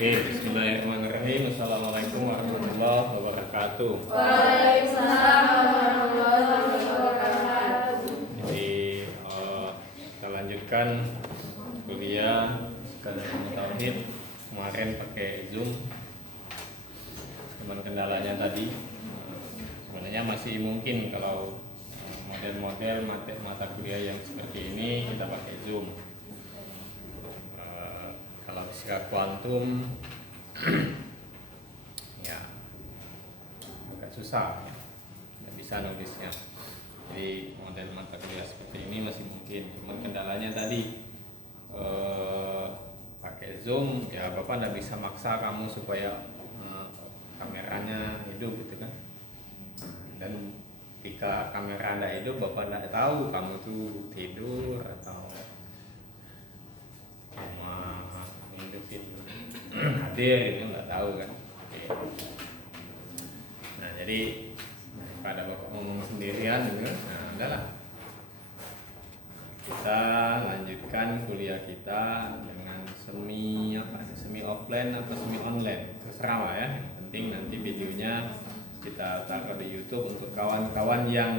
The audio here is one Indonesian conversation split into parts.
Oke, bismillahirrahmanirrahim. Assalamualaikum warahmatullahi wabarakatuh. Waalaikumsalam warahmatullahi wabarakatuh. Jadi kita lanjutkan kuliah Sekadar Ilmu Tauhid. Kemarin pakai Zoom. Cuman kendalanya tadi sebenarnya masih mungkin kalau model-model mata kuliah yang seperti ini kita pakai Zoom. Kalau fisika kuantum ya agak susah, nggak bisa nulisnya. Jadi model mata kuliah seperti ini masih mungkin, cuma kendalanya tadi pakai Zoom ya Bapak nggak bisa maksa kamu supaya kameranya hidup gitu kan. Dan ketika kamera nggak hidup Bapak nggak tahu kamu tuh tidur atau hidupin hadir, itu nggak tahu kan. Nah jadi pada Bapak ngomong sendirian gitu, nah udahlah kita lanjutkan kuliah kita dengan semi offline atau semi online, terserah lah ya. Yang penting nanti videonya kita taruh di YouTube untuk kawan-kawan yang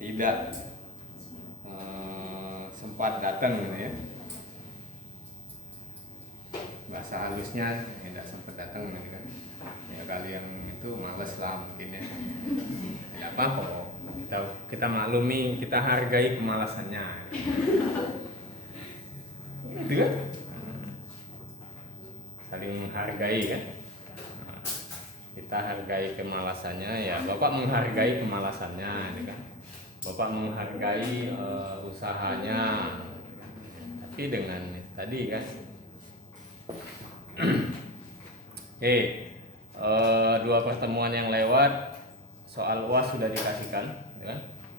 tidak sempat datang gitu ya, bahasa halusnya tidak sempat datang gitu kan ya. Kalian itu males lah mungkin ya, ya apa kok kita maklumi, kita hargai kemalasannya gitu kan, saling menghargai kan. Kita hargai kemalasannya ya, Bapak menghargai kemalasannya gitu kan. Bapak menghargai usahanya, tapi dengan tadi kan. Oke, dua pertemuan yang lewat soal UAS sudah dikasihkan, ya.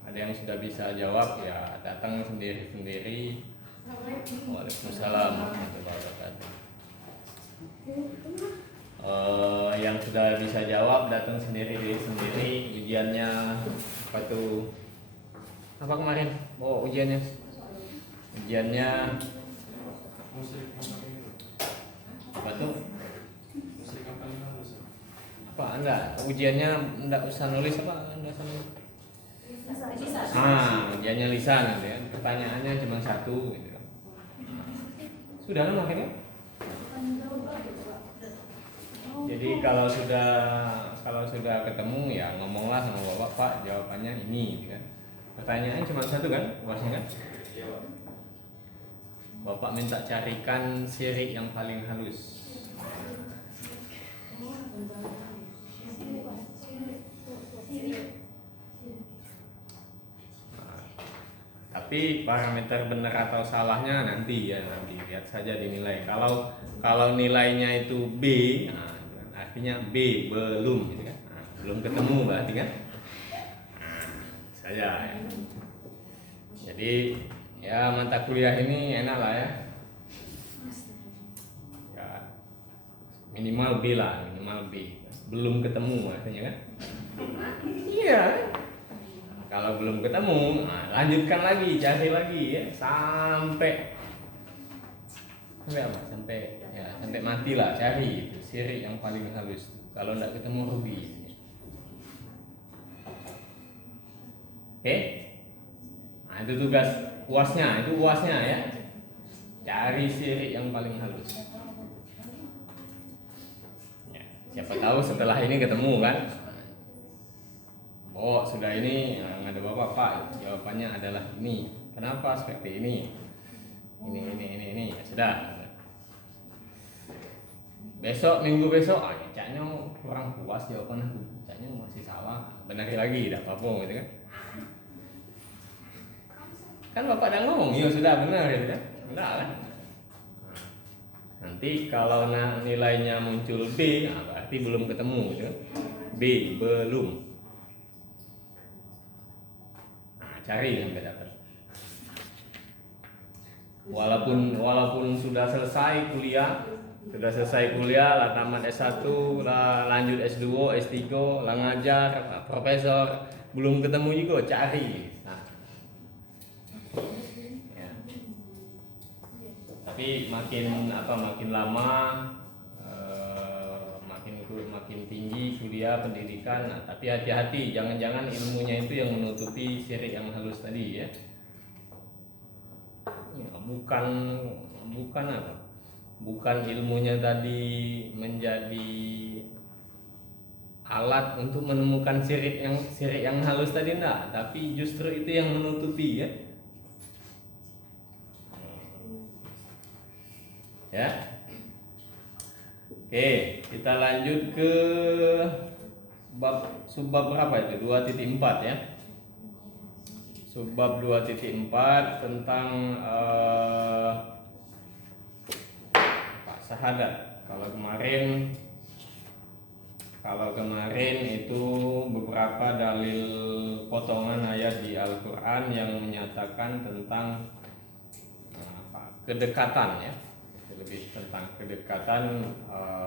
Ada yang sudah bisa jawab ya datang sendiri-sendiri. Waalaikumsalam warahmatullahi wabarakatuh. Yang sudah bisa jawab datang sendiri-sendiri. Ujiannya apa tuh? Apa kemarin? Oh ujiannya apa tuh? Apa enggak? Ujiannya enggak usah nulis apa? Enggak usah nulis. Ujiannya lisan gitu ya. Pertanyaannya cuma satu gitu. Sudah kan akhirnya? Jadi kalau sudah ketemu ya ngomonglah sama Bapak, Pak jawabannya ini gitu kan. Pertanyaannya cuma satu kan, UASnya kan? Bapak minta carikan sirik yang paling halus. Tapi parameter benar atau salahnya nanti lihat saja dinilai. Kalau nilainya itu B, nah, artinya B belum gitu kan. Nah, belum ketemu berarti kan. Saya ya. Jadi ya mata kuliah ini enak lah ya. Ya minimal B lah, minimal B. Belum ketemu artinya kan. Iya. Kalau belum ketemu, nah, lanjutkan lagi, cari lagi ya sampai mati lah, cari itu sirik yang paling halus. Kalau enggak ketemu rugi. Oke? Nah itu tugas UASnya ya. Cari sirik yang paling halus. Ya, siapa tahu setelah ini ketemu kan. Oh sudah ini ada Bapak, Pak jawabannya adalah ini. Kenapa seperti ini? Ini ya, sudah. Minggu besok caknya kurang puas jawaban aku. Caknya masih salah. Benar lagi tidak apa-apa gitu kan. Kan Bapak udah ngomong, ya sudah benar ya kan? Enggak kan? Nanti kalau nilainya muncul B, berarti belum ketemu gitu kan? B belum. Cari sampai dapat. Walaupun sudah selesai kuliah, tamat S1, lanjut S2, S3, ngajar, profesor, belum ketemu juga cari. Nah, ya. Tapi makin lama makin tinggi kuliah pendidikan. Nah, tapi hati-hati, jangan-jangan ilmunya itu yang menutupi syirik yang halus tadi ya. Bukan ilmunya tadi menjadi alat untuk menemukan syirik yang halus tadi, enggak, tapi justru itu yang menutupi ya. Ya. Oke, kita lanjut ke subbab berapa itu? 2.4 ya. Subbab 2.4 tentang syahadat. Kalau kemarin itu beberapa dalil potongan ayat di Al-Qur'an yang menyatakan tentang kedekatan ya. Lebih tentang kedekatan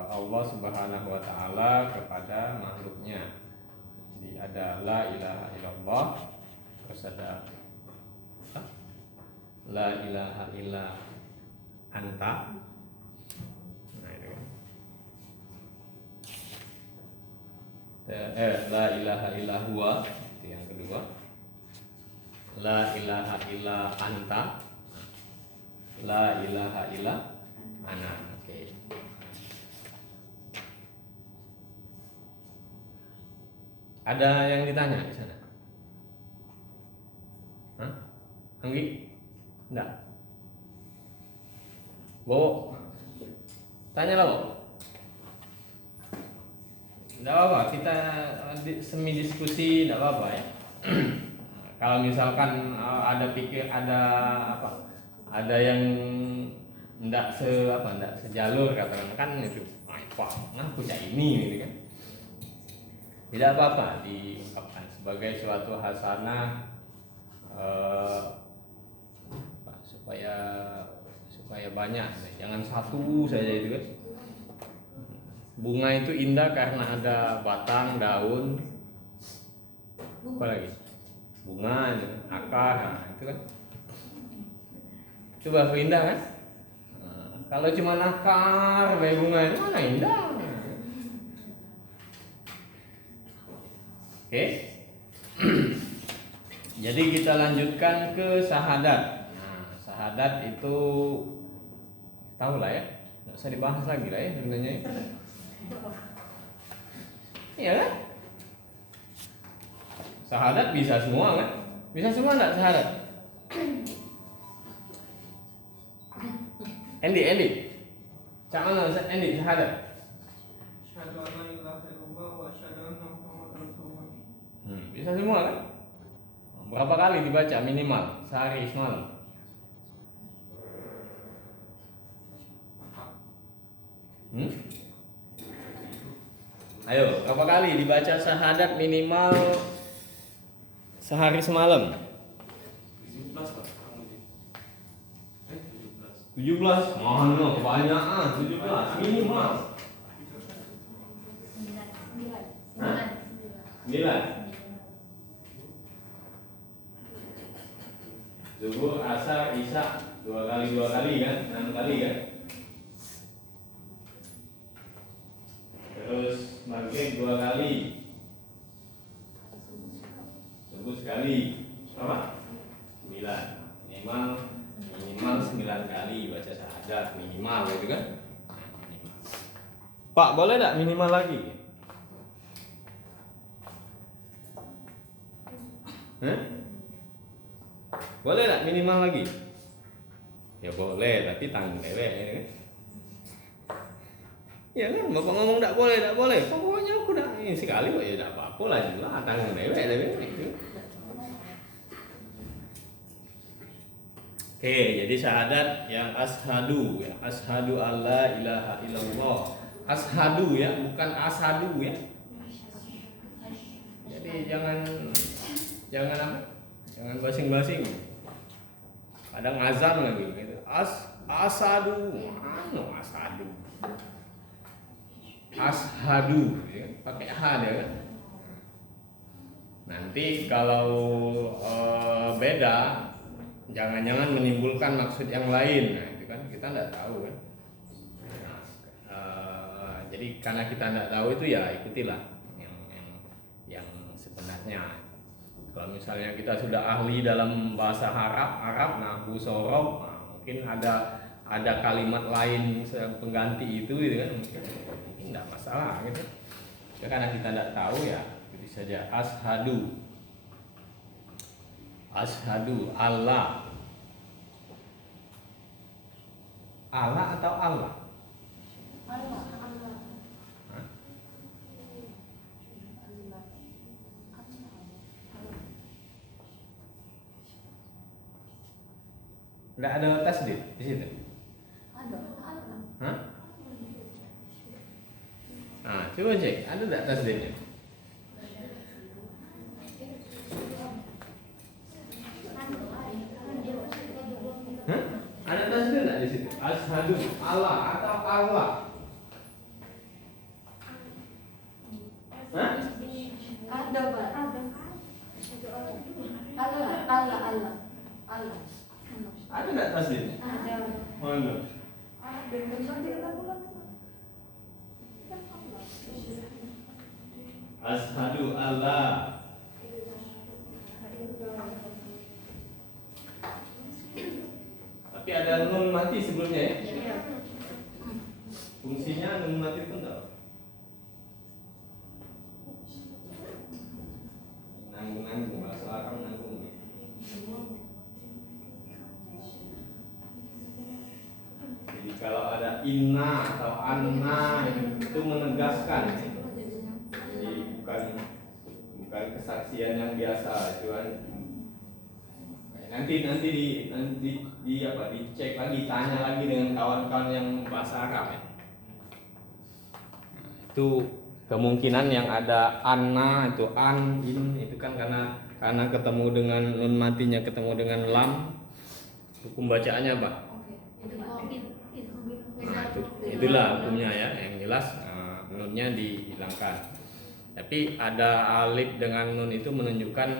Allah Subhanahu wa taala kepada makhluknya. Jadi ada la ilaha illallah, terus ada la ilaha illa anta. Nah, itu kan. La ilaha illa huwa, itu yang kedua. La ilaha illa anta. La ilaha illa ana. Oke. Ada yang ditanya di sana? Hah? Anggi? Enggak. Bo. Tanya lah, Bo. Enggak apa-apa, kita semi diskusi enggak apa-apa ya. Kalau misalkan ada yang enggak sejalur katakan kan itu. Wah, ngaku cak ini gitu kan. Tidak apa-apa diungkapkan sebagai suatu hasanah supaya banyak, jangan satu saja itu kan. Bunga itu indah karena ada batang, daun, apa lagi? Bunga, akar, nah, itu kan. Itu baru indah kan? Kalau cuma akar, bayi bunga itu mana indah? Oke. Jadi kita lanjutkan ke syahadat. Nah, syahadat itu tahu lah ya, nggak usah dibahas lagi lah ya sebenarnya. Iya kan? Syahadat bisa semua kan? Bisa semua nggak syahadat? Endi. Cak mana Endi syahadat? Asyhadu an la ilaha illallah wa asyhadu anna Muhammadar Rasulullah. Bisa semua kan? Berapa kali dibaca minimal sehari semalam? Ayo, berapa kali dibaca syahadat minimal sehari semalam? 17 Pak. 17. Mana kebanyakan 17 minimal. 9. Zuhur, asar, isya 2 kali kan? 6 kali kan? Terus maghrib 2 kali. Subuh sekali. Berapa? 9. Minimal 9 kali baca syahadat minimal gitu kan? Pak, boleh enggak minimal lagi? Boleh enggak minimal lagi? Ya boleh, tapi tanggung dewek ya kan? Ya kan, Bapak ngomong enggak boleh. Pokoknya aku udah ini sekali kok ya enggak apa-apa lah juga tanggung dewek gitu. Oke, jadi syahadat yang ashadu alla ilaha illallah. Ashadu ya, bukan asadu ya. Jadi jangan apa? Jangan basing-basing. Kadang azan lagi gitu. Asadu. Ashadu ya, pakai H dia kan. Nanti kalau beda, jangan-jangan menimbulkan maksud yang lain. Nah, itu kan kita tidak tahu kan. Jadi karena kita tidak tahu itu ya ikutilah yang sebenarnya. Kalau misalnya kita sudah ahli dalam bahasa Arab, nahwu sorof, mungkin ada kalimat lain pengganti itu gitu kan, mungkin tidak masalah gitu. Ya, karena kita tidak tahu ya itu saja. Ashadu Allah atau Allah? Hah? Tidak ada tasdid di situ. Hah? Nah, coba cek, ada tidak tasdidnya? Hah? Ada tasdid tidak di situ? Ashadu Allah atau Allah? Hah? Ada, Pak. Allah. Ada tidak tasdidnya? Ada. Mana? Ashadu Allah. Tapi ada nun mati sebelumnya ya? Iya. Fungsinya nun mati itu enggak? Nanggung bahasa Arab nanggung. Jadi kalau ada inna atau anna itu menegaskan. Jadi bukan kesaksian yang biasa itu kan. Nanti dicek lagi, tanya lagi dengan kawan-kawan yang bahasa Arab ya. Nah, itu kemungkinan yang ada anna itu in itu kan karena ketemu dengan nun matinya ketemu dengan lam, hukum bacaannya apa? Nah, itulah hukumnya ya, yang jelas nunnya dihilangkan. Tapi ada alif dengan nun itu menunjukkan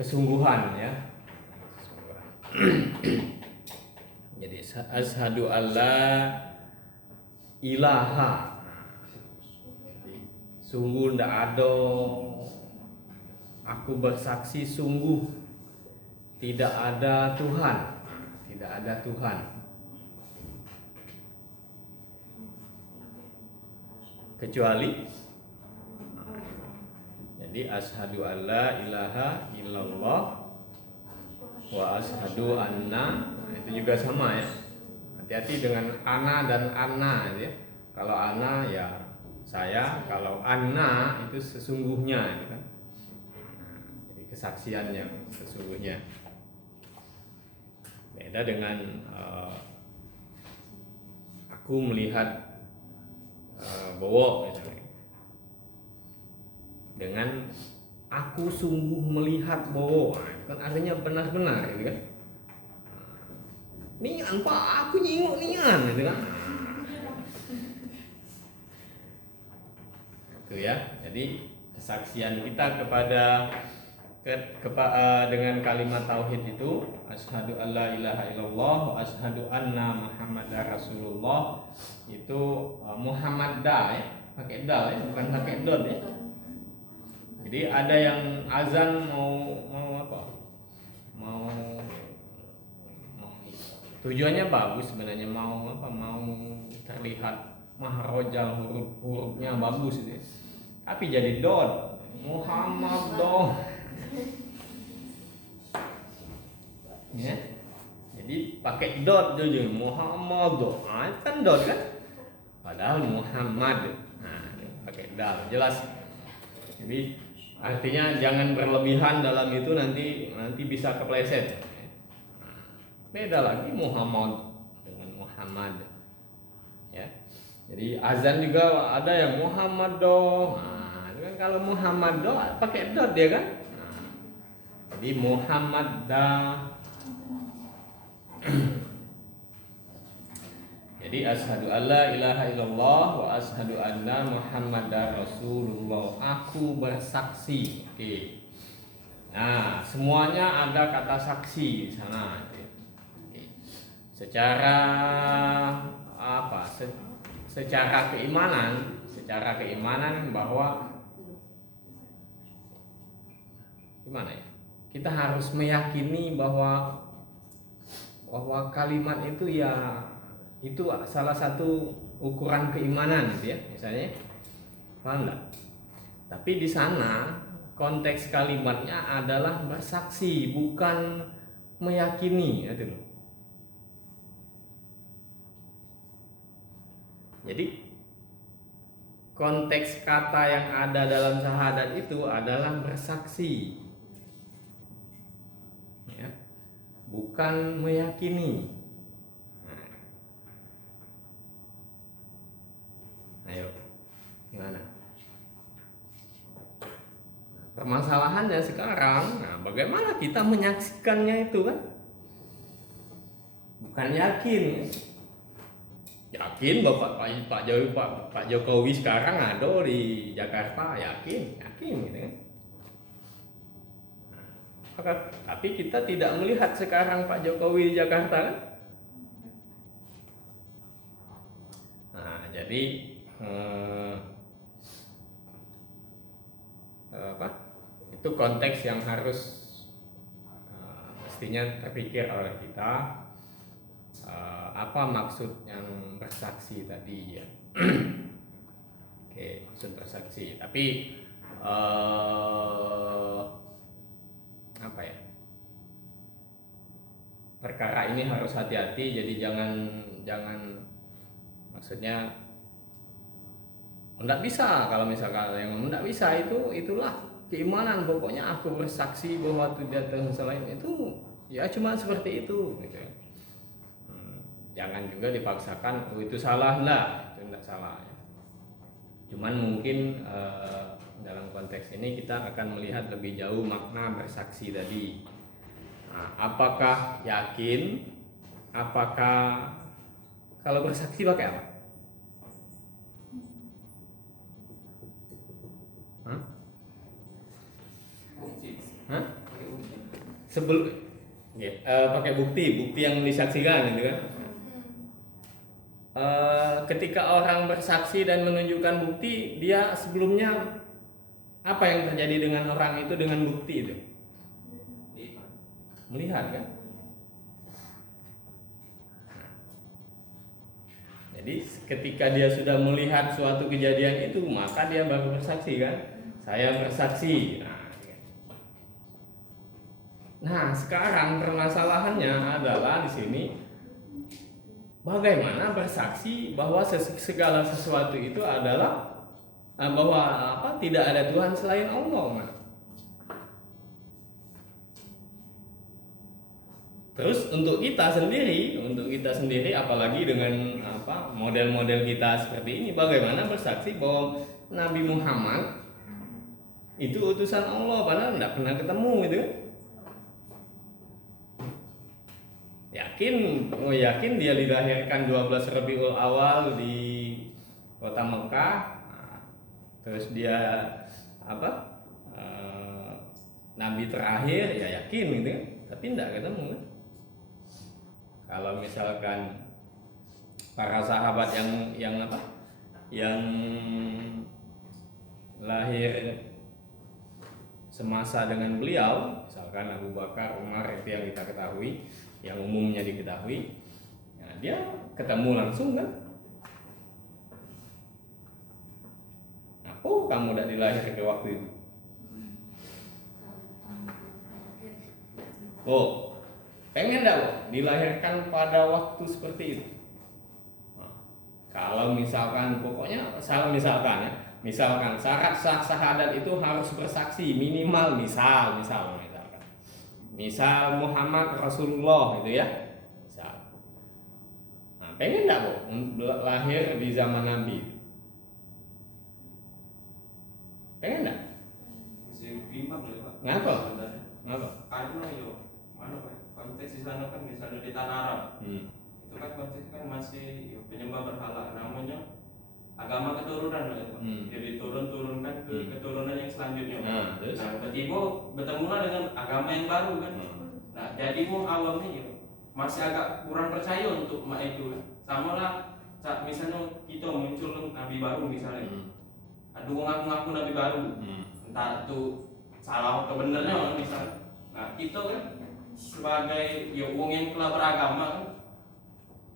kesungguhan ya. Jadi asyhadu alla ilaha, sungguh tidak ada, aku bersaksi sungguh tidak ada Tuhan kecuali. Jadi asyhadu alla ilaha illallah wa asyhadu anna, itu juga sama ya. Hati-hati dengan ana dan anna ya. Kalau ana ya saya, kalau anna itu sesungguhnya gitu kan. Jadi kesaksiannya sesungguhnya. Beda dengan aku melihat Bowo misalnya. Dengan aku sungguh melihat Bowo, kan artinya benar-benar gitu kan. Nian Pak, aku nyinguk nian gitu kan. Itu ya. Jadi kesaksian kita dengan kalimat tauhid itu asyhadu alla ilaha illallah wa asyhadu anna muhammadar rasulullah, itu Muhammad da ya, pakai dal ya, bukan pakai dot ya. Jadi ada yang azan mau apa? Mau tujuannya bagus sebenarnya, mau terlihat mahrojal, hurufnya bagus itu. Tapi jadi dot, Muhammad dot. Ya. Jadi pakai dot dulu, Muhammad dot. Kan dot kan? Padahal Muhammad. Nah, pakai dal, jelas. Jadi artinya jangan berlebihan dalam itu, nanti bisa kepleset. Beda lagi Muhammad dengan Muhammad. Ya. Jadi azan juga ada yang Muhammad do. Nah, itu kan kalau Muhammad do pakai dot dia kan. Nah, jadi Muhammad da. Jadi asyhadu alla ilaha illallah wa asyhadu anna muhammadar rasulullah. Aku bersaksi. Oke. Nah, semuanya ada kata saksi di sana. Secara apa? Secara keimanan bahwa gimana ya? Kita harus meyakini bahwa kalimat itu ya itu salah satu ukuran keimanan gitu ya, misalnya. Paham enggak? Tapi di sana konteks kalimatnya adalah bersaksi, bukan meyakini, gitu loh. Jadi konteks kata yang ada dalam syahadat itu adalah bersaksi, ya, bukan meyakini. Nah, ayo, gimana? Permasalahannya sekarang, nah bagaimana kita menyaksikannya itu kan? Bukan yakin. Yakin Pak Jokowi sekarang ada di Jakarta, yakin gitu kan? Tapi kita tidak melihat sekarang Pak Jokowi di Jakarta kan? Nah, jadi itu konteks yang harus mestinya terpikir oleh kita, apa maksud yang bersaksi tadi ya. Oke, maksud bersaksi, tapi apa ya, perkara ini harus hati-hati, jadi jangan maksudnya enggak bisa, kalau misalkan yang enggak bisa itulah keimanan, pokoknya aku bersaksi bahwa tidak Tuhan selain itu, ya cuma seperti itu gitu. Jangan juga dipaksakan, itu salah, enggak, itu enggak salah. Cuman mungkin dalam konteks ini kita akan melihat lebih jauh makna bersaksi tadi. Nah, apakah yakin? Apakah kalau bersaksi pakai apa? Hah? Sebelum pakai bukti yang disaksikan gitu kan. Ketika orang bersaksi dan menunjukkan bukti, dia sebelumnya apa yang terjadi dengan orang itu dengan bukti itu? Melihat kan? Jadi ketika dia sudah melihat suatu kejadian itu, maka dia baru bersaksi kan? Saya bersaksi. Nah, sekarang permasalahannya adalah di sini bagaimana bersaksi bahwa segala sesuatu itu adalah bahwa tidak ada Tuhan selain Allah. Nah, terus untuk kita sendiri apalagi dengan model-model kita seperti ini, bagaimana bersaksi bahwa Nabi Muhammad itu utusan Allah padahal tidak pernah ketemu gitu. Yakin dia dilahirkan 12 Rabiul Awal di kota Mekah. Terus dia nabi terakhir, ya yakin gitu kan, tapi tidak ketemu kan. Kalau misalkan para sahabat yang lahir semasa dengan beliau, misalkan Abu Bakar, Umar, itu yang kita ketahui, yang umumnya diketahui, ya, dia ketemu langsung kan. Aku kamu udah dilahirkan ke waktu itu. Oh, pengen enggak dilahirkan pada waktu seperti itu? Nah, kalau misalkan pokoknya misalkan syarat sah syahadat itu harus bersaksi minimal misal Muhammad Rasulullah gitu ya. Misal. Nah, pengen enggak lahir di zaman Nabi? Pengen enggak? Masih bimbang ya Pak. Ngapa? Karena konteks di sana kan misalnya di tanah Arab, itu kan konteks kan masih penyembah berhala, namanya agama keturunan ya, Pak. Jadi turunkan ke keturunan yang selanjutnya. Nah, tiba-tiba bertemulah dengan agama yang baru kan. Nah, jadi mau awamnya ya, masih agak kurang percaya untuk mak itu. Sama lah, misalnya kita muncul nabi baru misalnya. Aduh ngaku-ngaku nabi baru. Entah itu salah atau benernya misalnya. Nah, kita kan sebagai ya wong yang telah beragama kan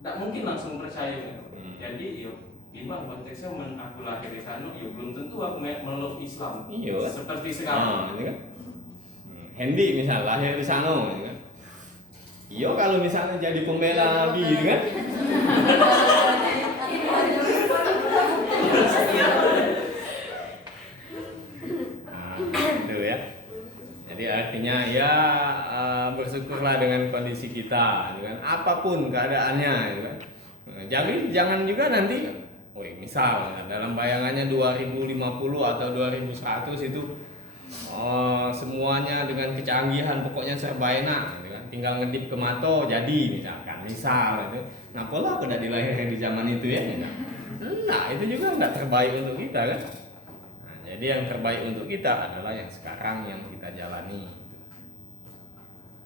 tidak mungkin langsung percaya kan. Jadi ya Bang, konteksnya aku lahir di sana, ya belum tentu aku meluk Islam. Iya. Seperti sekarang. Gitu kan? Hendy misal lahir di sana, gitu kan? Iya kalau misalnya jadi pembela Nabi, gitu kan? Itu ya. Jadi artinya ya bersyukurlah dengan kondisi kita, dengan apapun keadaannya, gitu kan? Jadi jangan juga nanti misal dalam bayangannya 2050 atau 2100 itu semuanya dengan kecanggihan pokoknya serba enak gitu kan? Tinggal ngedip ke mato jadi misalkan misal itu. Nah pola aku udah dilahirkan di zaman itu ya nah itu juga nggak terbaik untuk kita kan. Nah, jadi yang terbaik untuk kita adalah yang sekarang yang kita jalani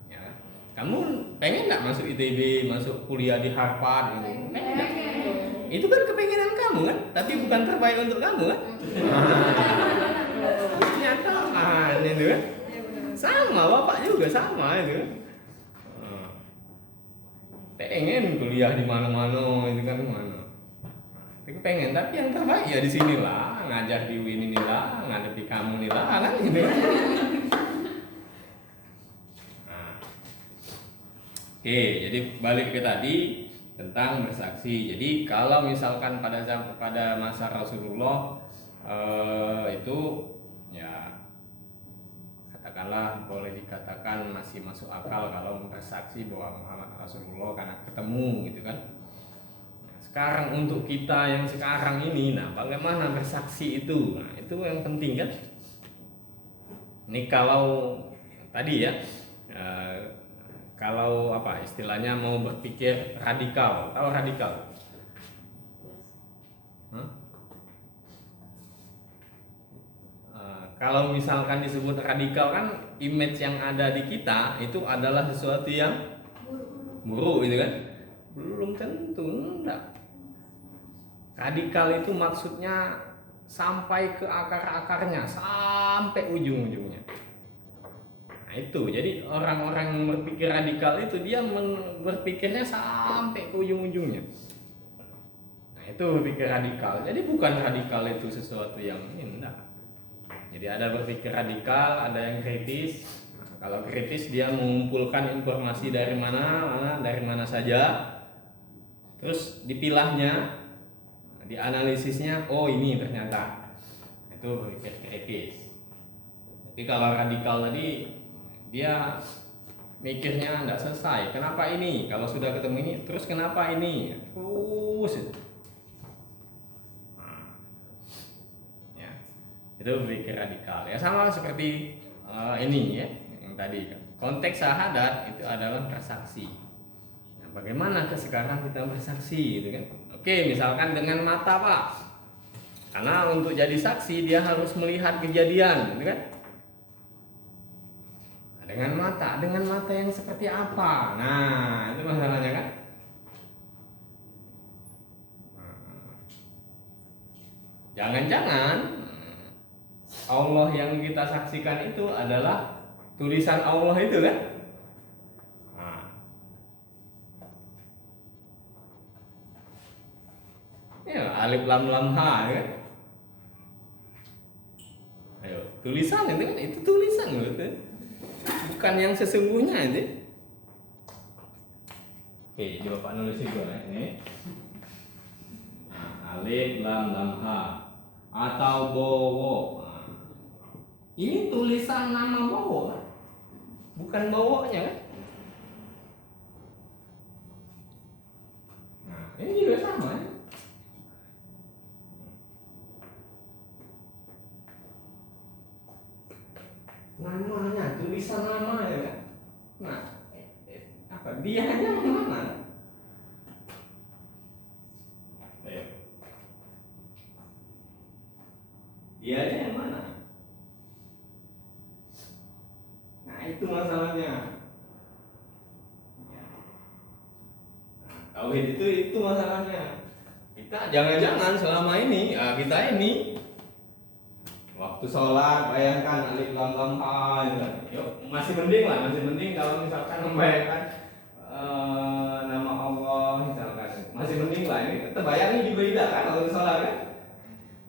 ya. Kamu pengen nggak masuk ITB, masuk kuliah di Harvard gitu? Pengen nggak? Itu kan kepengenan kamu kan, tapi bukan terbaik untuk kamu kan? Kenyataan itu kan? Sama bapak juga sama itu kan? Pengen kuliah di mana-mana itu kan mana? Tapi pengen, tapi yang terbaik ya di sini lah, ngajar di UIN ini lah, ngadepi kamu nih lah kan gitu. Oke, jadi balik ke tadi tentang bersaksi. Jadi kalau misalkan pada masa Rasulullah itu ya katakanlah boleh dikatakan masih masuk akal kalau bersaksi bahwa Muhammad Rasulullah karena ketemu gitu kan. Nah, sekarang untuk kita yang sekarang ini, nah bagaimana bersaksi itu? Nah itu yang penting kan. Ini kalau tadi ya. Kalau apa istilahnya mau berpikir radikal, tahu radikal? Kalau misalkan disebut radikal kan image yang ada di kita itu adalah sesuatu yang buruk gitu kan? Belum tentu, enggak. Radikal itu maksudnya sampai ke akar-akarnya, sampai ujung-ujungnya. Nah itu, jadi orang-orang yang berpikir radikal itu dia berpikirnya sampai ke ujung-ujungnya. Nah itu berpikir radikal. Jadi bukan radikal itu sesuatu yang enggak. Jadi ada berpikir radikal, ada yang kritis. Nah, kalau kritis dia mengumpulkan informasi dari mana saja. Terus dipilahnya, dianalisisnya, oh ini ternyata. Itu berpikir kritis. Tapi kalau radikal tadi dia mikirnya nggak selesai. Kenapa ini? Kalau sudah ketemu ini, terus kenapa ini? Terus ya, itu berpikir radikal. Ya sama seperti ini ya, yang tadi kan. Konteks syahadat itu adalah bersaksi. Nah, bagaimana sekarang kita bersaksi, gitu kan? Oke, misalkan dengan mata Pak. Karena untuk jadi saksi dia harus melihat kejadian, gitu kan? Dengan mata yang seperti apa? Nah, itu masalahnya kan? Jangan-jangan Allah yang kita saksikan itu adalah tulisan Allah itu kan? Nah. Ya, alif lam lam ha kan? Ayo, tulisan itu kan? Itu tulisan loh itu. Bukan yang sesungguhnya itu. Oke, coba Pak nulis itu ya ini. Nah, alif lam lam ha atau bowo. Nah, ini tulisan nama bowo, bukan bowonya kan? Nah, ini juga sama ya. Namanya, tulisan nama ya kan? Nah, apa dia hanya mana? Ayo. itu masalahnya. Tauhid itu masalahnya. Kita jangan-jangan selama ini kita ini waktu sholat bayangkan alif lam lam ha gitu. Yuk, masih mending kalau misalkan membayangkan nama Allah misalkan. Masih mending lah ini. Terbayangin juga tidak kan kalau sholat kan?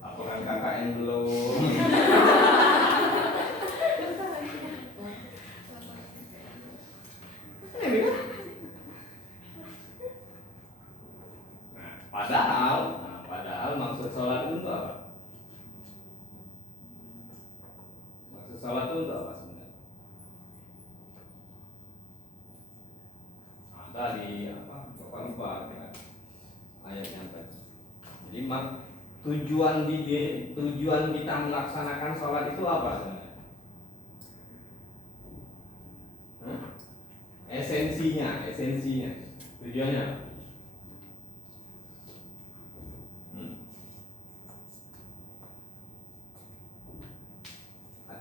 Laporan KKN belum. Padahal maksud sholat itu untuk apa? Maksud sholat itu untuk apa sebenarnya? Ada di Bapak lupa ya, ayatnya tadi. Jadi tujuan kita melaksanakan sholat itu apa sebenarnya? Esensinya, tujuannya apa?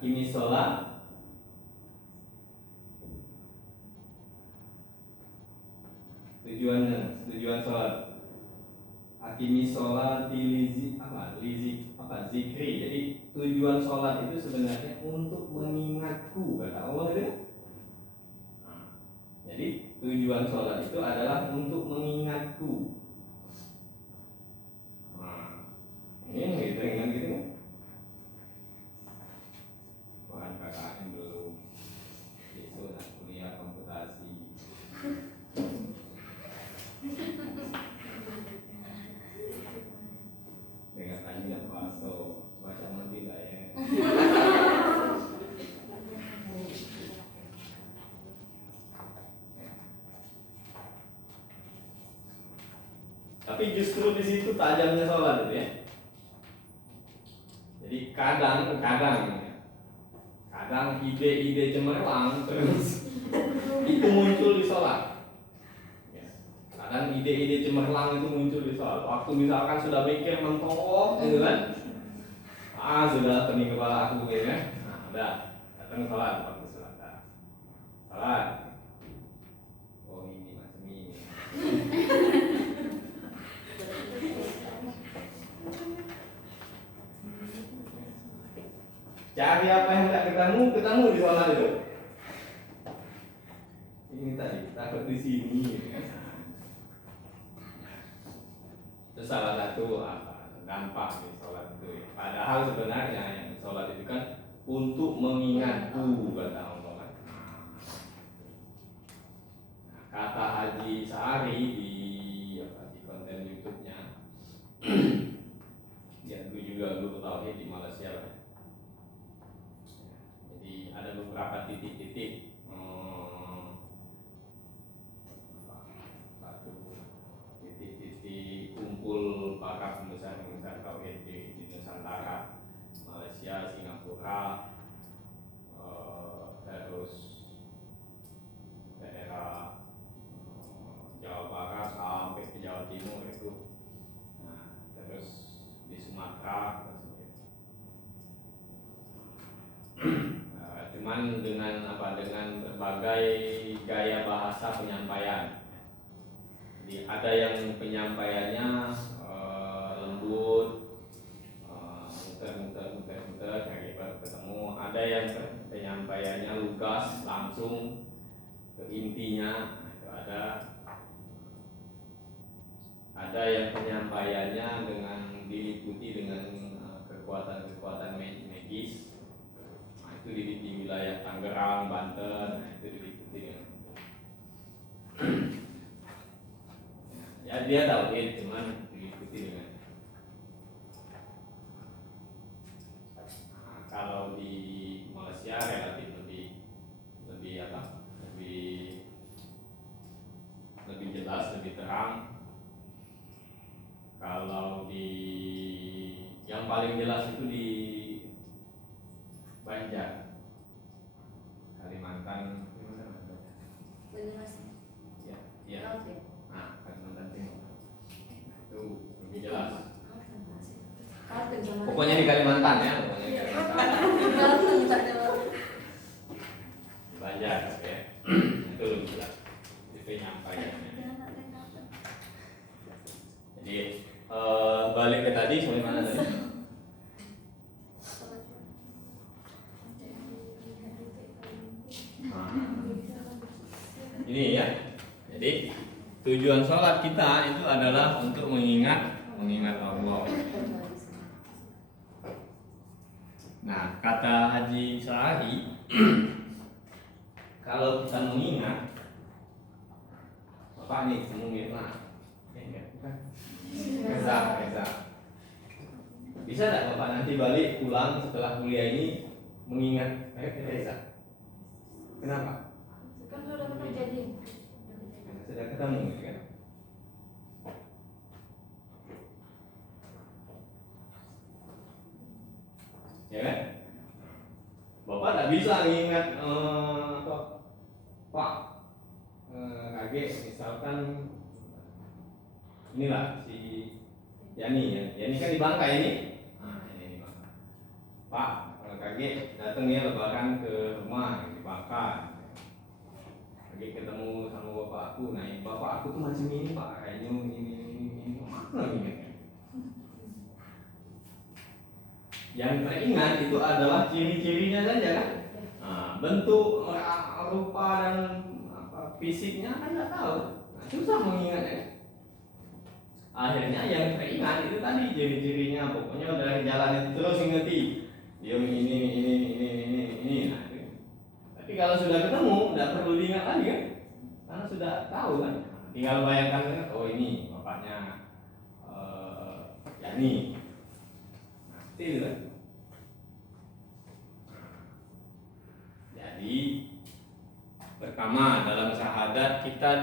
Ini sholat tujuan sholat hakimi sholat zikri. Jadi tujuan sholat itu sebenarnya untuk mengingatku kata Allah itu. Jadi tujuan sholat itu adalah untuk mengingatku. Ini gitu kan gitu kan? KKN belum, besok nak kuliah komputasi. Dengan tanya paso baca mandi tak ya? Tapi justru di situ tajamnya sholat itu ya. Jadi kadang ide-ide cemerlang terus itu muncul di sholat. Kadang ide-ide cemerlang itu muncul di sholat. Waktu misalkan sudah mikir mentok, gitu kan? Sudah pening kepala aku, gitu kan? Udah datang sholat waktu sholat. Sholat. Oh ini macam ini. Cari apa yang tidak ketemu di sholat itu. Ini tadi takut di sini. Itu salah satu dampak di sholat itu. Padahal sebenarnya yang sholat itu kan untuk mengingatku kata Allah kan. Kata Haji Sahari di konten YouTube-nya. Dia juga guru tauhid di Malaysia lah. Ada beberapa titik-titik titik-titik kumpul para pembesar tauhid di Nusantara, Malaysia, Singapura, terus daerah Jawa Barat sampai ke Jawa Timur itu, terus di Sumatera. Cuman dengan berbagai gaya bahasa penyampaian. Jadi ada yang penyampaiannya lembut, muter cari ketemu. Ada yang penyampaiannya lugas, langsung ke intinya. Itu ada yang penyampaiannya dengan diliputi dengan kekuatan medis. Itu di wilayah Tangerang, Banten, itu diikuti dengan ya dia tauhid cuman diikuti dengan kalau di Malaysia relatif lebih jelas, lebih terang. Kalau di yang paling jelas itu di Banjar, Kalimantan Benar sih. ya. Kalimantan Timur. Itu belajar ya. Itu lebih jelas itu penyampaiannya. Jadi balik ke tadi sampai mana tadi? Ini ya. Jadi tujuan sholat kita itu adalah untuk mengingat Allah. Nah, kata Haji Sahari, kalau kita mengingat, Bapak nih ngomongin lah, Reza. Bisa tak Bapak nanti balik pulang setelah kuliah ini mengingat Reza? Kenapa? Kan sudah terjadi. Sudah ketemu kan? Ya kan? Bapak tak bisa mengingat Pak kaget misalkan inilah si Yani ya. Yani kan di Bangka ini. Nah, ini di Bangka. Pak kaget datang ya lebaran ke rumah di Bangka. Lagi ketemu sama bapak aku, nah bapak aku tuh masih ini Pak, kayaknya ini mana ini? Yang teringat itu adalah ciri-cirinya saja kan? Nah, bentuk, rupa dan fisiknya kan nggak tahu, nah, susah mengingatnya. Akhirnya yang teringat itu tadi ciri-cirinya, pokoknya dari jalan itu terus ingeti. Dia ini. Nah, tapi kalau sudah ketemu, tidak perlu diingat lagi kan? Karena sudah tahu kan? Tinggal bayangkan kan, oh ini bapaknya Yani. Nah, itu kan? Jadi pertama dalam syahadat kita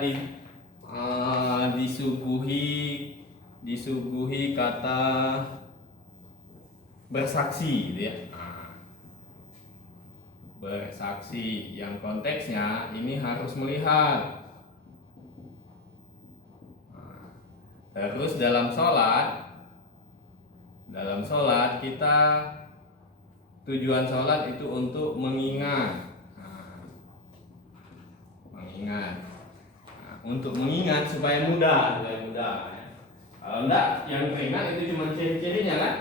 disuguhi kata bersaksi gitu ya. Bersaksi yang konteksnya ini harus melihat. Terus dalam sholat kita tujuan sholat itu untuk mengingat. Untuk mengingat supaya mudah. Kalau enggak, yang teringat itu cuma ciri-cirinya kan?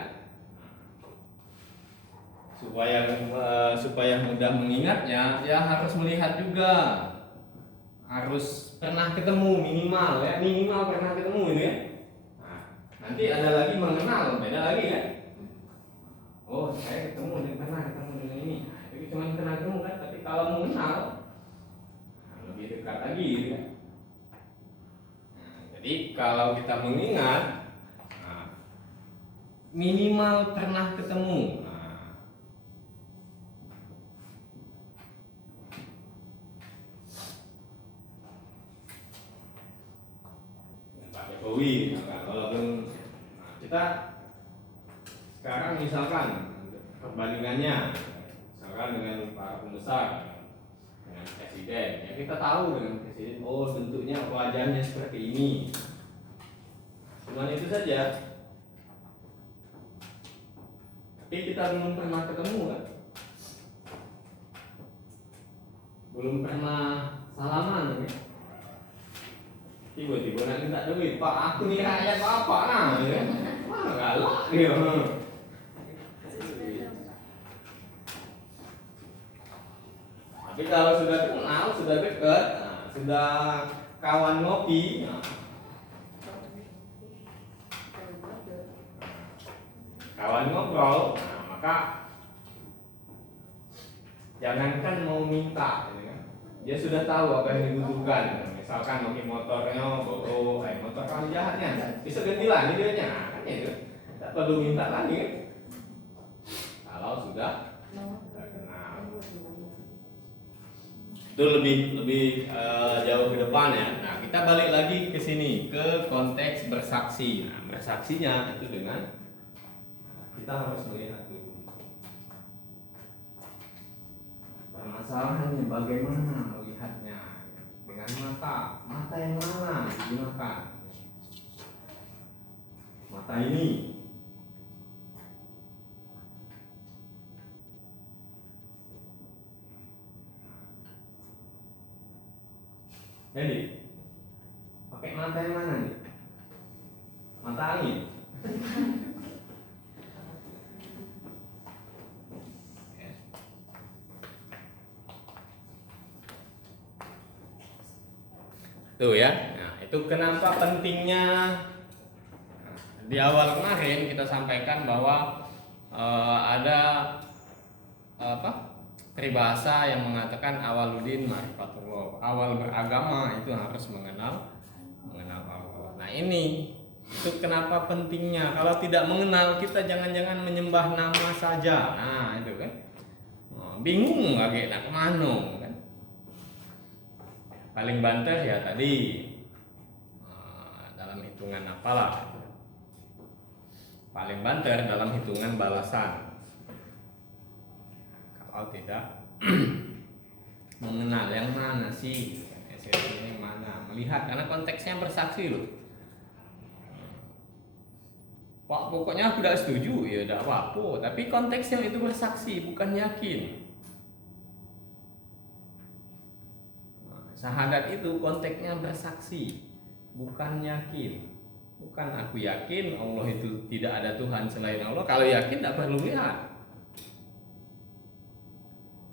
Supaya mudah mengingatnya, ya harus melihat juga, harus pernah ketemu minimal pernah ketemu ini ya. Nah, nanti ada lagi mengenal, beda lagi kan? Oh, saya pernah ketemu dengan ini. Nah, itu cuma pernah ketemu kan, tapi kalau mengenal lebih dekat lagi gitu kan? Nah, jadi kalau kita mengingat, minimal pernah ketemu. Walaupun kita sekarang misalkan perbandingannya dengan para pembesar, dengan presiden, ya kita tahu dengan presiden, oh bentuknya wajahnya seperti ini. Cuma itu saja. Tapi kita belum pernah ketemu kan? Belum pernah salaman kan? Tiba-tiba nanti minta duit, Pak aku nih rakyat bapak nah ya. Mana galak dia. Tapi kalau sudah kenal, sudah dekat, sudah kawan ngopi, kawan ngobrol, maka jangankan mau minta, dia sudah tahu apa yang dibutuhkan. Misalkan pakai motornya, motor kamu jahatnya, bisa ganti lagi dia kan itu, tidak perlu minta lagi kan? Kalau sudah kenal, itu lebih jauh ke depan ya. Nah kita balik lagi ke sini ke konteks bersaksi. Nah bersaksinya itu dengan kita harus melihat dulu permasalahannya bagaimana melihatnya. Dengan mata yang mana digunakan? Mata ini. Jadi pakai mata yang mana nih? Mata angin. Tuh ya. Nah, itu kenapa pentingnya. Di awal kemarin kita sampaikan bahwa ada peribahasa yang mengatakan awaludin ma'rifatullah. Awal beragama itu harus mengenal Allah. Nah, ini itu kenapa pentingnya. Kalau tidak mengenal, kita jangan-jangan menyembah nama saja. Nah, itu kan. Bingung lagi nak kemana kan. Paling banter ya tadi dalam hitungan apalah. Paling banter dalam hitungan balasan. Kalau tidak mengenal yang mana sih esensinya mana, melihat karena konteksnya bersaksi loh. Pak, pokoknya aku tidak setuju, ya tidak apa-apa. Tapi konteksnya itu bersaksi, bukan yakin. Syahadat itu konteksnya bersaksi, bukan yakin. Bukan aku yakin Allah itu tidak ada Tuhan selain Allah. Kalau yakin tidak perlu lihat.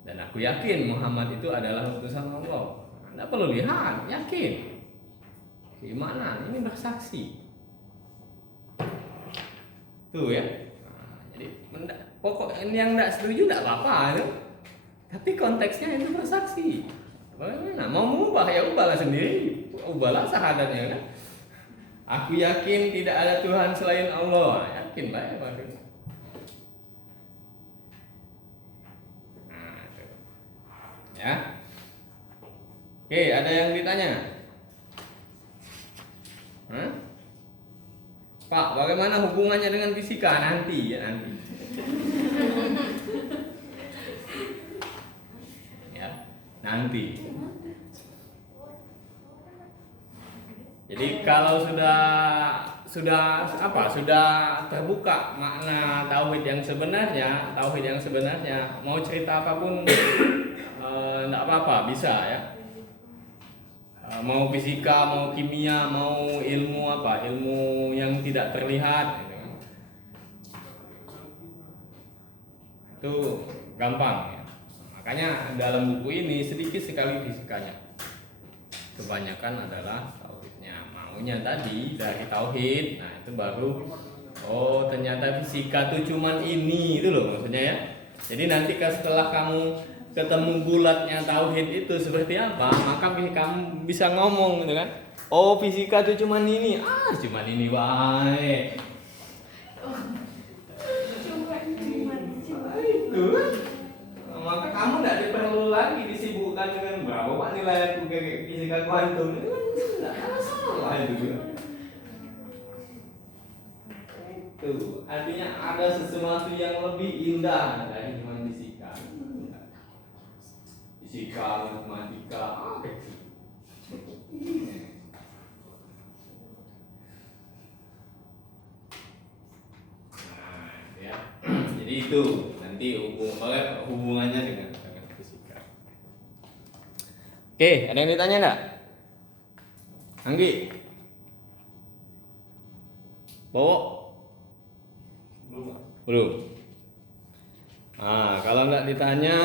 Dan aku yakin Muhammad itu adalah utusan Allah. Tidak perlu lihat, yakin. Keimanan ini bersaksi. Tuh ya. Jadi pokok yang tidak setuju tidak apa-apa, itu. Tapi konteksnya itu bersaksi. Bagaimana? Mau mengubah ya ubahlah sendiri, ubahlah syahadatnya kan. Aku yakin tidak ada Tuhan selain Allah. Yakin baik maksudnya. Nah, itu. Ya. Oke, ada yang ditanya? Pak, bagaimana hubungannya dengan fisika nanti ya nanti? Ya, nanti. Jadi kalau sudah terbuka makna tauhid yang sebenarnya, mau cerita apapun enggak apa-apa, bisa ya. Mau fisika, mau kimia, mau ilmu yang tidak terlihat gitu. Itu gampang ya. Makanya dalam buku ini sedikit sekali fisikanya. Kebanyakan adalah maunya tadi dari tauhid. Nah, itu baru ternyata fisika tuh cuman ini itu loh maksudnya ya. Jadi nanti setelah kamu ketemu bulatnya tauhid itu seperti apa, maka kamu bisa ngomong gitu kan. Oh, fisika tuh cuman ini. Cuman ini wae. Itu. Maka kamu tidak perlu lagi disibukkan dengan berapa nilai fisika kuantum. Itu artinya ada sesuatu yang lebih indah dari cuma fisika, matematika, nah, ya. Jadi itu nanti hubungannya dengan fisika. Oke, ada yang ditanya enggak? Anggi? Bawa? Belum. Nah, kalau enggak ditanya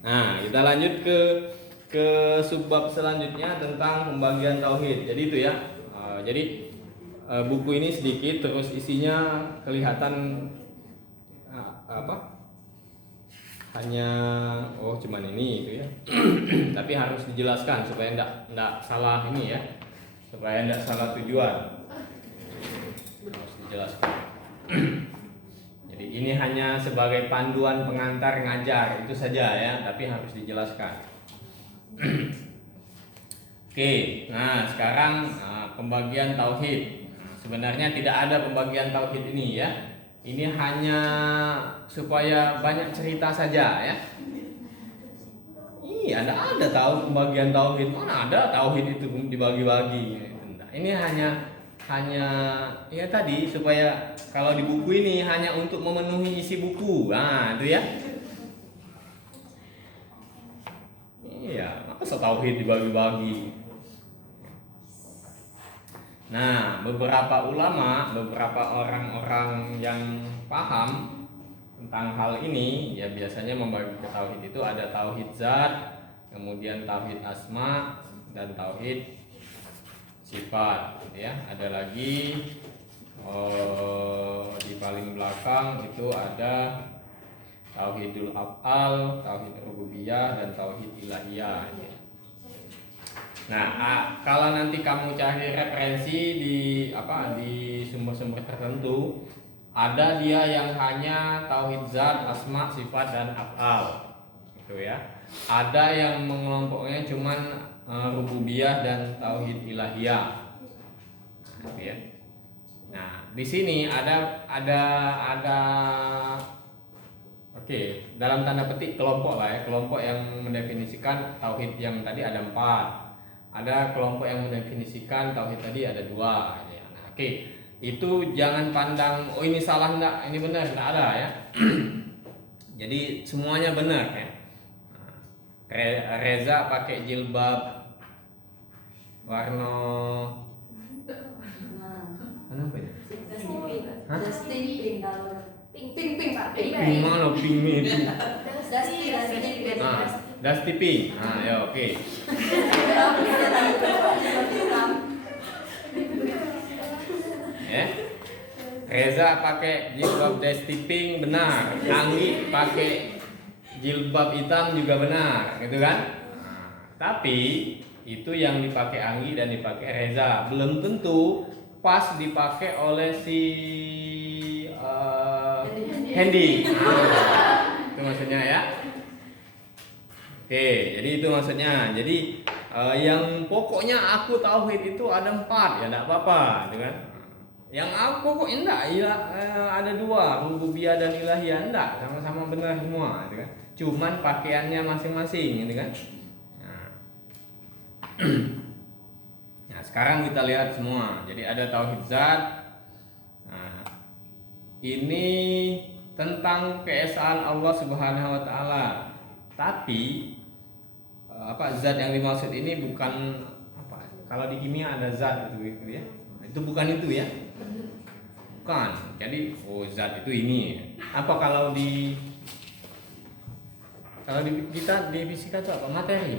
nah, kita lanjut ke subbab selanjutnya tentang pembagian tauhid. Jadi itu ya. Jadi buku ini sedikit terus isinya kelihatan hanya cuman ini itu ya. Tapi harus dijelaskan supaya enggak salah ini ya. Supaya enggak salah tujuan. Harus dijelaskan. Jadi ini hanya sebagai panduan pengantar ngajar itu saja ya, tapi harus dijelaskan. Oke, nah sekarang pembagian tauhid. Sebenarnya tidak ada pembagian tauhid ini ya. Ini hanya supaya banyak cerita saja ya. Iya, ada tahu pembagian tauhid. Mana ada tauhid itu dibagi-bagi. Ini hanya ya tadi supaya kalau di buku ini hanya untuk memenuhi isi buku. Nah, itu ya. Iya, masa tauhid dibagi-bagi. Nah, beberapa ulama, beberapa orang-orang yang paham tentang hal ini, ya biasanya membagi ke tauhid itu ada tauhid zat, kemudian tauhid asma, dan tauhid sifat. Ya, ada lagi di paling belakang itu ada tauhidul af'al, tauhid rububiyah, dan tauhid ilahiyah. Nah, kalau nanti kamu cari referensi di sumber-sumber tertentu, ada dia yang hanya tauhid zat, asma, sifat, dan af'al, gitu ya. Ada yang mengelompoknya cuman rububiyah dan tauhid ilahiyah, gitu ya. Nah, di sini ada oke, dalam tanda petik kelompok lah ya, kelompok yang mendefinisikan tauhid yang tadi ada 4. Ada kelompok yang mendefinisikan tauhid tadi ada 2 ya. Nah, oke. Itu jangan pandang oh ini salah enggak, ini benar, enggak ada ya. Jadi semuanya benar ya. Reza pakai jilbab warna apa ya? Pink Pak. Pink mana pink itu? Dusty. Dusty pink. Nah, ya oke. Ya. Reza pakai jilbab dusty pink benar. Anggi pakai jilbab hitam juga benar, gitu kan? Nah, tapi itu yang dipakai Anggi dan dipakai Reza belum tentu pas dipakai oleh si Hendy. Itu maksudnya ya. Oke, jadi itu maksudnya. Jadi yang pokoknya aku tauhid itu ada 4 ya enggak apa-apa, gitu kan? Yang aku pokoknya enggak, ya ada 2, rububiyah dan ilahiyah enggak, sama-sama benar semua, gitu kan? Cuman pakaiannya masing-masing, gitu kan? Nah, sekarang kita lihat semua. Jadi ada tauhid zat. Nah, ini tentang keesaan Allah Subhanahu wa taala. Tapi zat yang dimaksud ini bukan kalau di kimia ada zat itu ya. Itu bukan itu ya. Bukan. Jadi zat itu ini. Apa kalau di kita di fisika itu apa? Materi.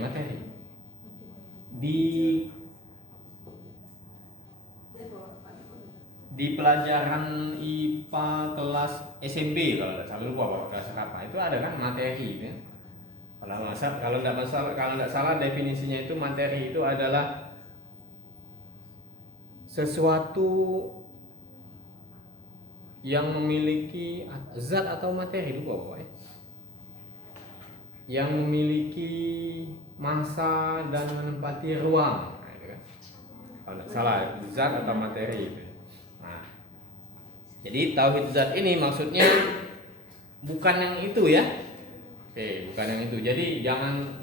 Di pelajaran IPA kelas SMP kalau tidak salah, lupa kelas apa itu ada kan materi ya. Kalau tidak salah definisinya itu materi itu adalah sesuatu yang memiliki zat atau materi, lupa pokoknya, yang memiliki massa dan menempati ruang. Nah, itu kan. Kalau tidak salah zat atau materi itu. Nah, jadi tauhid zat ini maksudnya bukan yang itu ya. Bukan yang itu. Jadi jangan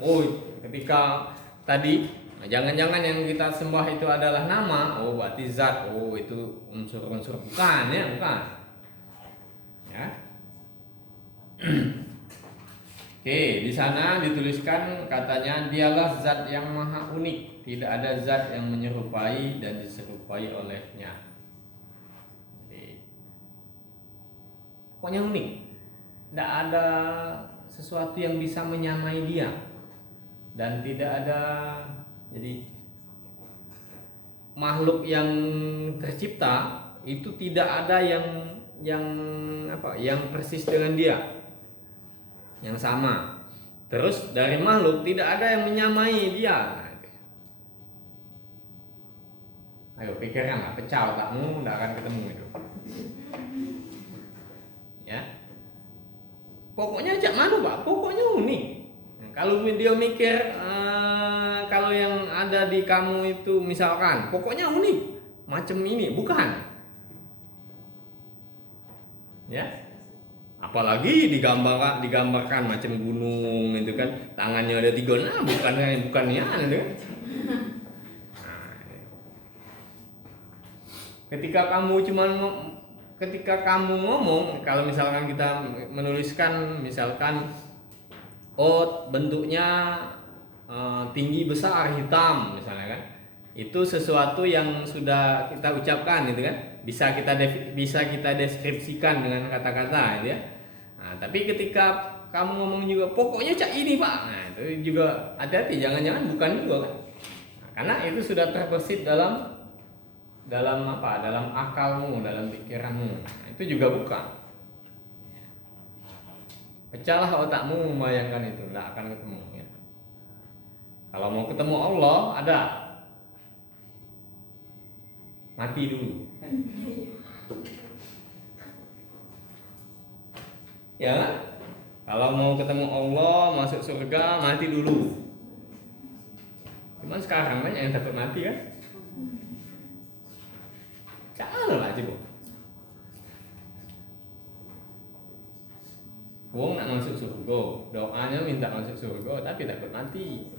ketika tadi jangan-jangan yang kita sembah itu adalah nama, berarti zat, itu unsur-unsur, bukan ya, bukan. Ya. Oke, di sana dituliskan katanya dialah zat yang maha unik, tidak ada zat yang menyerupai dan diserupai olehnya. Jadi, pokoknya unik, tidak ada sesuatu yang bisa menyamai dia, dan tidak ada jadi makhluk yang tercipta itu tidak ada yang persis dengan dia, yang sama. Terus dari makhluk tidak ada yang menyamai dia. Ayo pikirkan lah, pecah otakmu, tidak akan ketemu itu. Ya. Pokoknya cak mana Pak? Pokoknya unik. Nah, kalau dia mikir kalau yang ada di kamu itu misalkan pokoknya unik, macam ini, bukan. Ya. Apalagi digambarkan macam gunung itu kan, tangannya ada 3, bukannya itu kan. Ketika kamu ngomong, kalau misalkan kita menuliskan misalkan bentuknya tinggi, besar, hitam misalnya kan. Itu sesuatu yang sudah kita ucapkan gitu kan. Bisa kita deskripsikan dengan kata-kata gitu ya. Nah, tapi ketika kamu ngomong juga pokoknya cak ini Pak. Nah, itu juga hati-hati, jangan-jangan bukan juga kan. Nah, karena itu sudah terbesit dalam apa? Dalam akalmu, dalam pikiranmu. Nah, itu juga bukan. Pecahlah otakmu membayangkan itu, tidak akan ketemu ya. Kalau mau ketemu Allah, ada mati dulu. Ya kan? Kalau mau ketemu Allah, masuk surga, mati dulu. Cuman sekarang banyak yang takut mati kan? Jangan lah coba. Wong nak masuk surga, doanya minta masuk surga, tapi takut mati.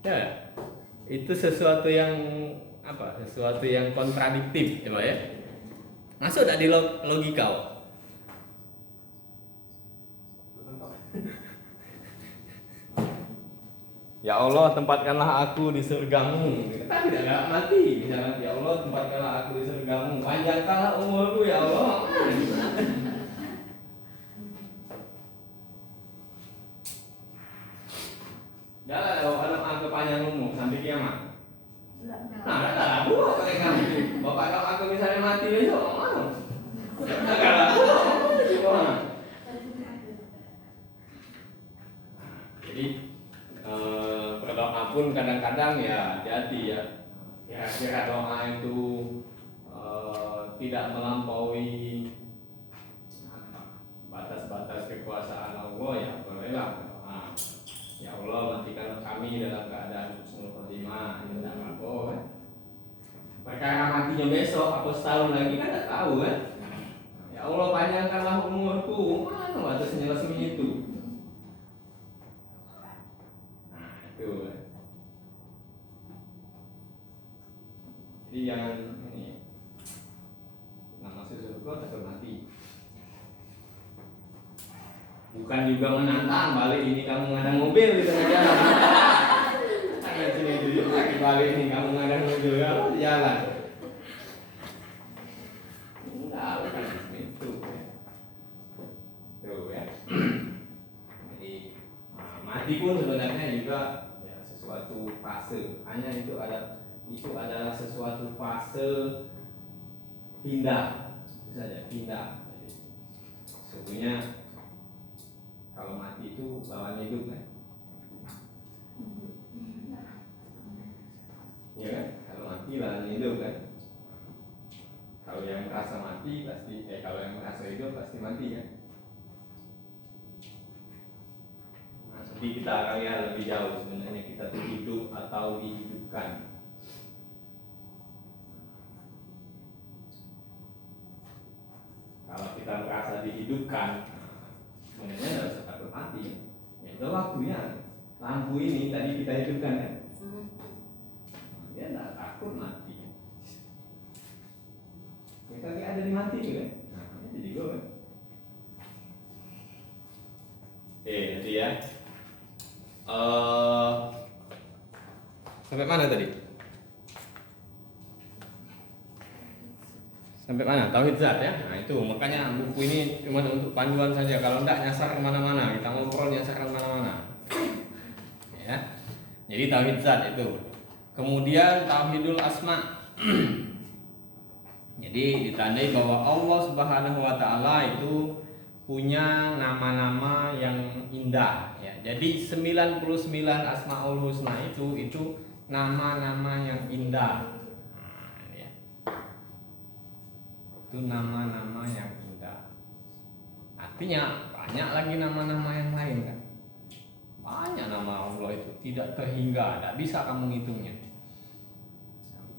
Ya, itu sesuatu yang apa? Sesuatu yang kontradiktif, coba ya. Masuk tak di logika? Ya Allah, tempatkanlah aku di surgamu. Kita tidak mati. Misalnya, ya Allah, tempatkanlah aku di surgamu. Panjangkanlah umurku ya Allah. Jangan kalau anak aku panjang umur sampai kiamat. Nah, ada aku mereka. Bapak kalau aku misalnya mati besok, mana? Kalau aku gimana? Jadi berdoa pun kadang-kadang ya hati-hati ya. Kira-kira doa itu tidak melampaui batas-batas kekuasaan Allah, ya bolehlah berdoa. Ya Allah, matikan kami dalam keadaan husnul khotimah, ya tidak apa-apa kan. Perkara matinya besok atau setahun lagi kan tidak tahu kan. Ya Allah, panjangkanlah umurku, mana batasnya resmi itu. Tuh. Jadi jangan ini. Nah, masuk surga takut mati. Bukan juga menantang balik ini kamu ngadang mobil di tengah jalan. Tangan sini dulu lagi balik ini kamu ngadang mobil kamu di jalan. Enggak, bukan itu. Tuh ya. Jadi mati pun sebenarnya juga suatu fase, hanya itu adalah sesuatu fase pindah saja, pindah. Jadi sebetulnya kalau mati itu lawan hidup kan, ya kan? Kalau mati lawan hidup kan. Kalau yang merasa mati pasti, kalau yang merasa hidup pasti mati kan. Jadi kita akan lihat lebih jauh sebenarnya kita itu hidup atau dihidupkan. Kalau kita merasa dihidupkan, sebenarnya tidak usah takut mati. Ya itu waktunya. Lampu ini tadi kita hidupkan kan. Dia tidak takut mati. Kita ada di mati kan. Nah, itu juga kan. Nanti ya. Sampai mana tadi? Sampai mana? Tauhid zat ya. Nah itu makanya buku ini cuma untuk panduan saja. Kalau enggak nyasar kemana-mana, kita ngobrol nyasar kemana-mana. Ya. Jadi tauhid zat itu. Kemudian tauhidul asma. Jadi ditandai bahwa Allah Subhanahu wa taala itu punya nama-nama yang indah ya. Jadi 99 Asmaul Husna itu nama-nama yang indah. Nah, ya. Itu nama-nama yang indah. Artinya banyak lagi nama-nama yang lain kan. Banyak nama Allah itu tidak terhingga, tidak bisa kamu ngitungnya.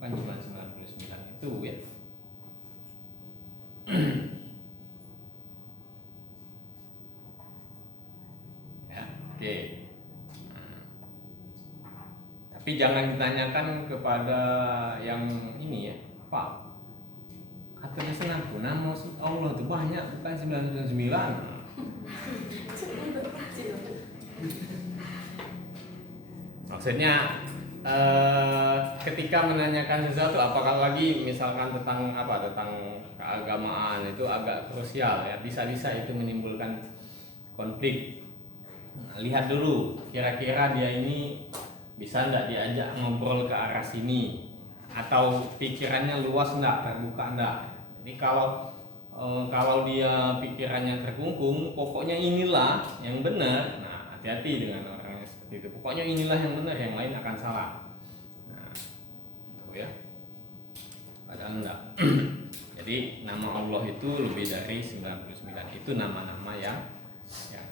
Nah, bukan cuma 99 itu ya. Oke. Tapi jangan ditanyakan kepada yang ini ya, apa? Katanya senangku nama Allah itu banyak, bukan 999. Maksudnya ketika menanyakan sesuatu, apakah lagi misalkan tentang keagamaan, itu agak krusial ya, bisa-bisa itu menimbulkan konflik. Nah, lihat dulu kira-kira dia ini bisa enggak diajak ngobrol ke arah sini, atau pikirannya luas enggak, terbuka enggak. Jadi kalau dia pikirannya terkungkung, pokoknya inilah yang benar. Nah, hati-hati dengan orang yang seperti itu. Pokoknya inilah yang benar, yang lain akan salah. Nah, tahu ya. Padahal enggak. Jadi nama Allah itu lebih dari 99. Itu nama-nama yang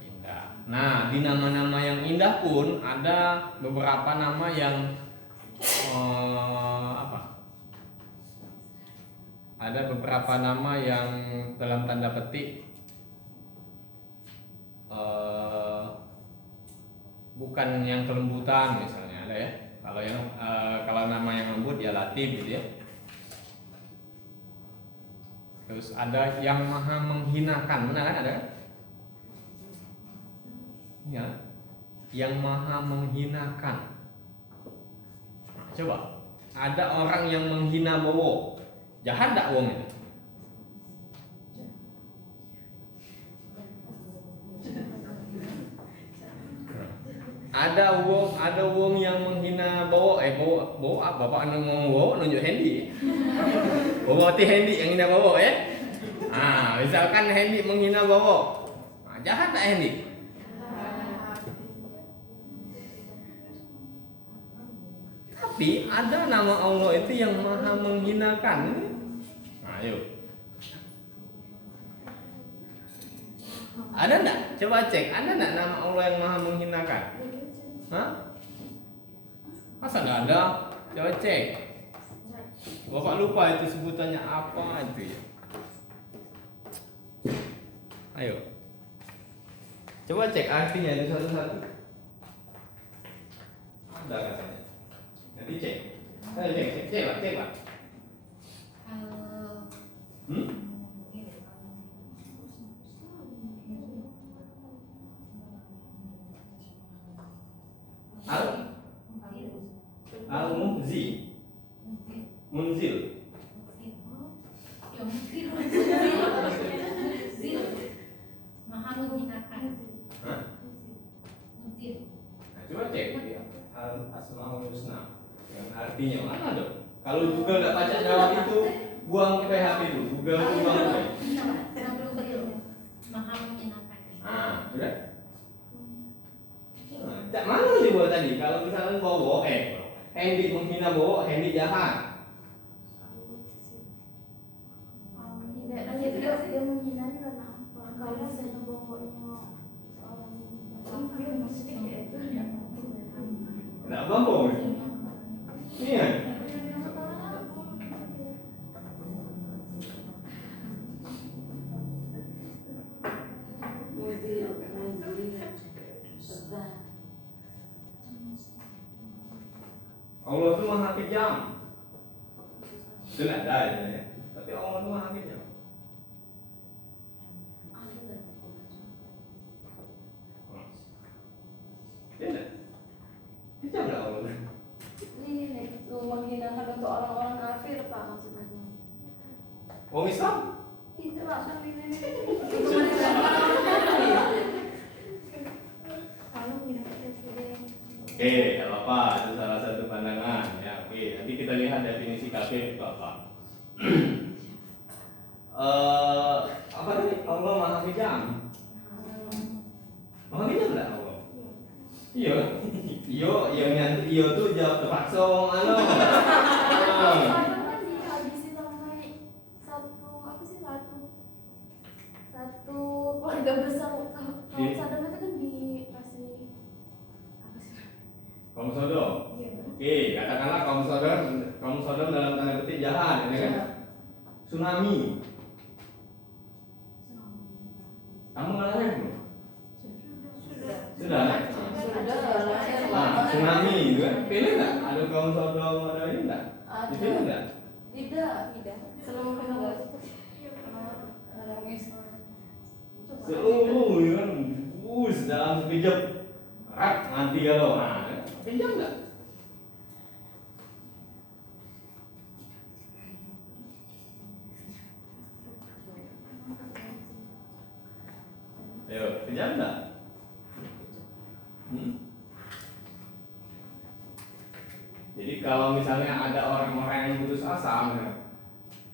indah. Nah, di nama-nama yang indah pun ada beberapa nama yang ada beberapa nama yang dalam tanda petik bukan yang kelembutan, misalnya ada ya. Kalau nama yang lembut ya Latif gitu ya. Terus ada yang maha menghinakan, benar kan, ada kan? Ya, yang maha menghinakan. Nah, coba, ada orang yang menghina Bowo, jahat tak wong itu? Ada wong yang menghina Bowo, Bowo apa? Bapak ngomong Bowo nunjuk Hendy. Bowo ti Hendy yang hina Bowo ya. Ah, misalkan Hendy menghina Bowo. Nah, jahat tak Hendy? Tapi ada nama Allah itu yang maha menghinakan. Nah, ayo. Ada enggak? Coba cek, ada enggak nama Allah yang maha menghinakan? Hah? Masa enggak ada? Coba cek. Bapak lupa itu sebutannya apa itu ya. Ayo. Coba cek artinya itu satu-satu. Ada katanya. Nanti cek. Ayo cek Pak. Al-Mu'zi Munzil. Maha menghinakan. Hah? Nah, coba cek ya. Al-Asmaul Husna. Yang artinya mana dong? Kalau Google nggak baca jawab itu, buang ke PHP dulu. Google itu buang ke. Maha menghinakan. Ah, udah. Cak mana sih Bowo tadi? Kalau misalnya Bowo, Hendy menghina Bowo, Hendy jahat. Dia menghinanya karena apa? Kalau misalnya bawanya seorang kafir, maksudnya kayak itu Nggak bambung. Iya. Allah itu maha kejam. Itu nggak ada ya. Tapi Allah itu maha kejam. Tidak. Kejam nggak Allah? ini menghinakan untuk orang-orang kafir Pak maksudnya. Orang Islam? Itu langsung ini. Kalau menghinakan presiden. Oke, nggak apa-apa. Itu salah satu pandangan. Ya, oke. Nanti kita lihat definisi kafir itu apa. Apa tadi? Allah maha kejam. Maha kejam nggak Allah? Iya, iya tuh jawab terpaksa wong anu. Kadang kan dihabisi sampai satu keluarga besar. Kalau Saddam itu kan dikasih apa sih? Kaum Sodom. Iya. Oke, katakanlah kaum Sodom dalam tanda petik jahat, ini kan? Tsunami. Kamu ngalamin belum? Sudah. Nah, tsunami itu kan? Pilih nggak? Ada kaum Sodom, ada ini nggak? Dipilih nggak? Tidak. Seluruh Seluruh ya kan, dalam sekejap, mati kalau, kejam nggak? Ayo, kejam nggak? Jadi kalau misalnya ada orang-orang yang putus asa,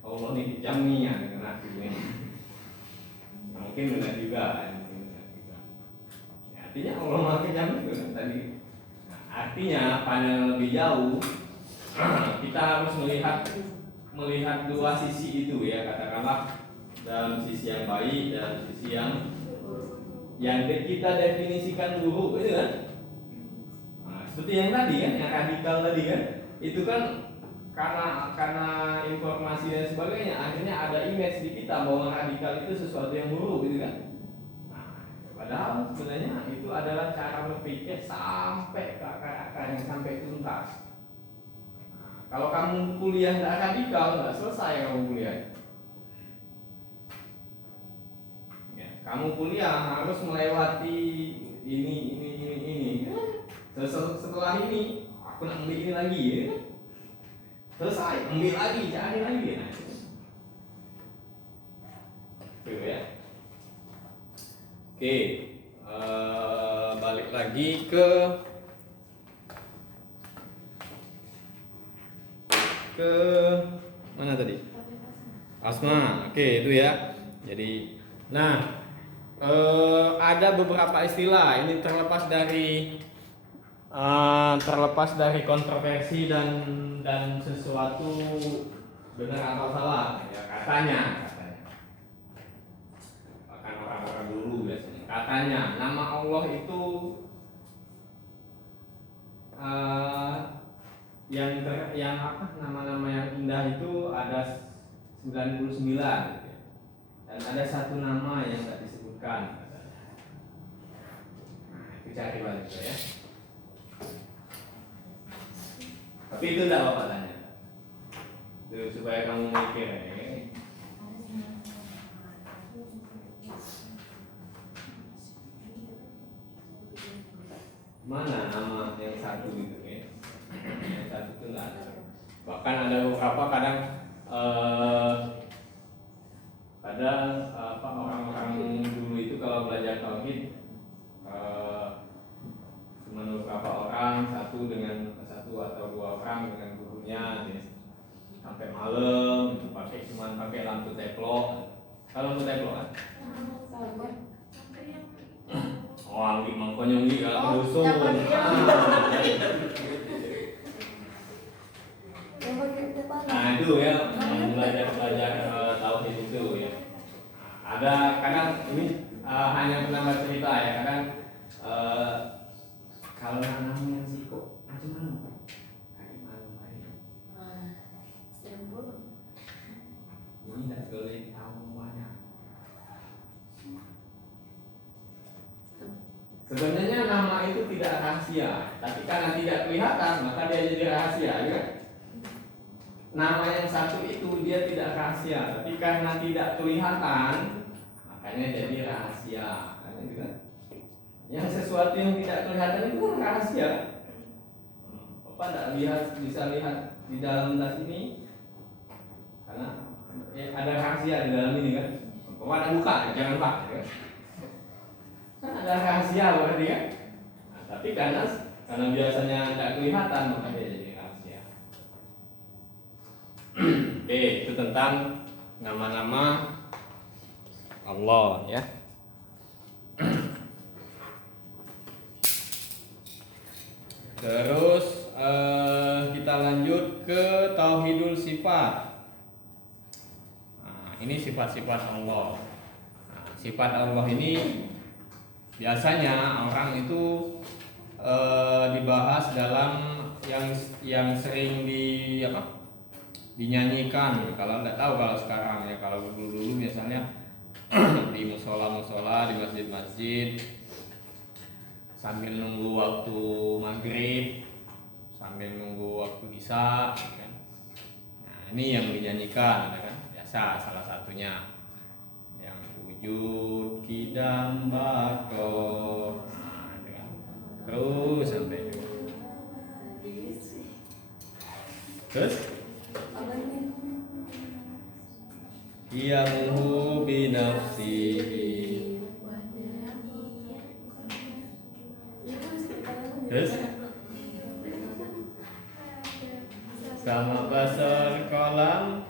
Allah ini kejam nih ya dengan akhirnya. Mungkin benar juga, ya, artinya Allah maha kejam juga kan tadi. Nah, artinya pandangan lebih jauh, kita harus melihat dua sisi itu ya, katakanlah dalam sisi yang baik, dalam sisi yang kita definisikan dulu, itu kan. Seperti yang tadi kan, yang radikal tadi kan, itu kan karena informasi dan sebagainya, akhirnya ada image di kita bahwa radikal itu sesuatu yang buruk, gitu kan. Nah, padahal sebenarnya itu adalah cara berpikir sampai ke akar-akarnya, sampai tuntas. Nah, kalau kamu kuliah tidak radikal, nggak selesai kamu kuliah. Ya, kamu kuliah harus melewati ini. Setelah ini aku nak ambil ini lagi ya. Selesai, ambil lagi, cari lagi. Nah, itu ya. Oke, balik lagi ke mana tadi? Asma. Oke, itu ya. Jadi, nah, ada beberapa istilah ini terlepas dari kontroversi dan sesuatu benar atau salah ya, katanya bahkan orang-orang dulu biasanya katanya nama Allah itu yang apa nama-nama yang indah itu ada 99 gitu ya. Dan ada satu nama yang tidak disebutkan katanya. Nah, itu cari balik ya. Tapi itu tidak apa-apa tanya. Itu supaya kamu mikir ya. Mana nama yang satu itu ya? Yang satu itu tidak ada. Bahkan ada beberapa kadang orang-orang dulu itu kalau belajar tauhid cuma beberapa orang, satu atau dua orang dengan gurunya ya. Sampai malam cuma pakai lampu teplok. Kalau lampu teplok kan? Oh, anggi mangkonyonggi kalau musuh. Nah itu ya, belajar tauhid itu ya. Ada kadang ini hanya penambah cerita ya, kadang kalau namanya siko macam kaki malam hari. Ini tidak boleh tahu banyak. Sebenarnya nama itu tidak rahasia, tapi karena tidak kelihatan maka dia jadi rahasia, ya. Nama yang satu itu dia tidak rahasia, tapi karena tidak kelihatan makanya jadi rahasia, kan gitu kan? Yang sesuatu yang tidak kelihatan itu kan rahasia. Bapak tidak bisa lihat di dalam tas ini karena ada rahasia di dalam ini kan. Bapak ada buka, jangan pak. Ya. Kan ada rahasia berarti kan. Nah, tapi karena biasanya tidak kelihatan maka dia jadi rahasia. Oke, itu tentang nama-nama Allah ya. Terus kita lanjut ke tauhidul sifat. Nah, ini sifat-sifat Allah. Nah, sifat Allah ini biasanya orang itu dibahas dalam yang sering dinyanyikan. Kalau nggak tahu kalau sekarang ya, kalau dulu misalnya di musola, di masjid-masjid sambil nunggu waktu maghrib, sambil nunggu waktu isya, kan? Nah ini yang dinyanyikan, kan? Biasa salah satunya. yang wujud kidam bako. Nah, dengan terus sampai terus qiyamuhu binafsihi. Terus sama basar kolam.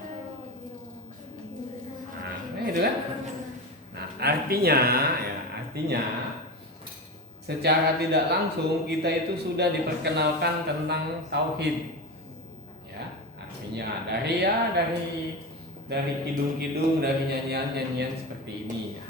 Nah, itu kan. Nah, artinya secara tidak langsung kita itu sudah diperkenalkan tentang tauhid. Ya, artinya dari kidung-kidung, dari nyanyian-nyanyian seperti ini.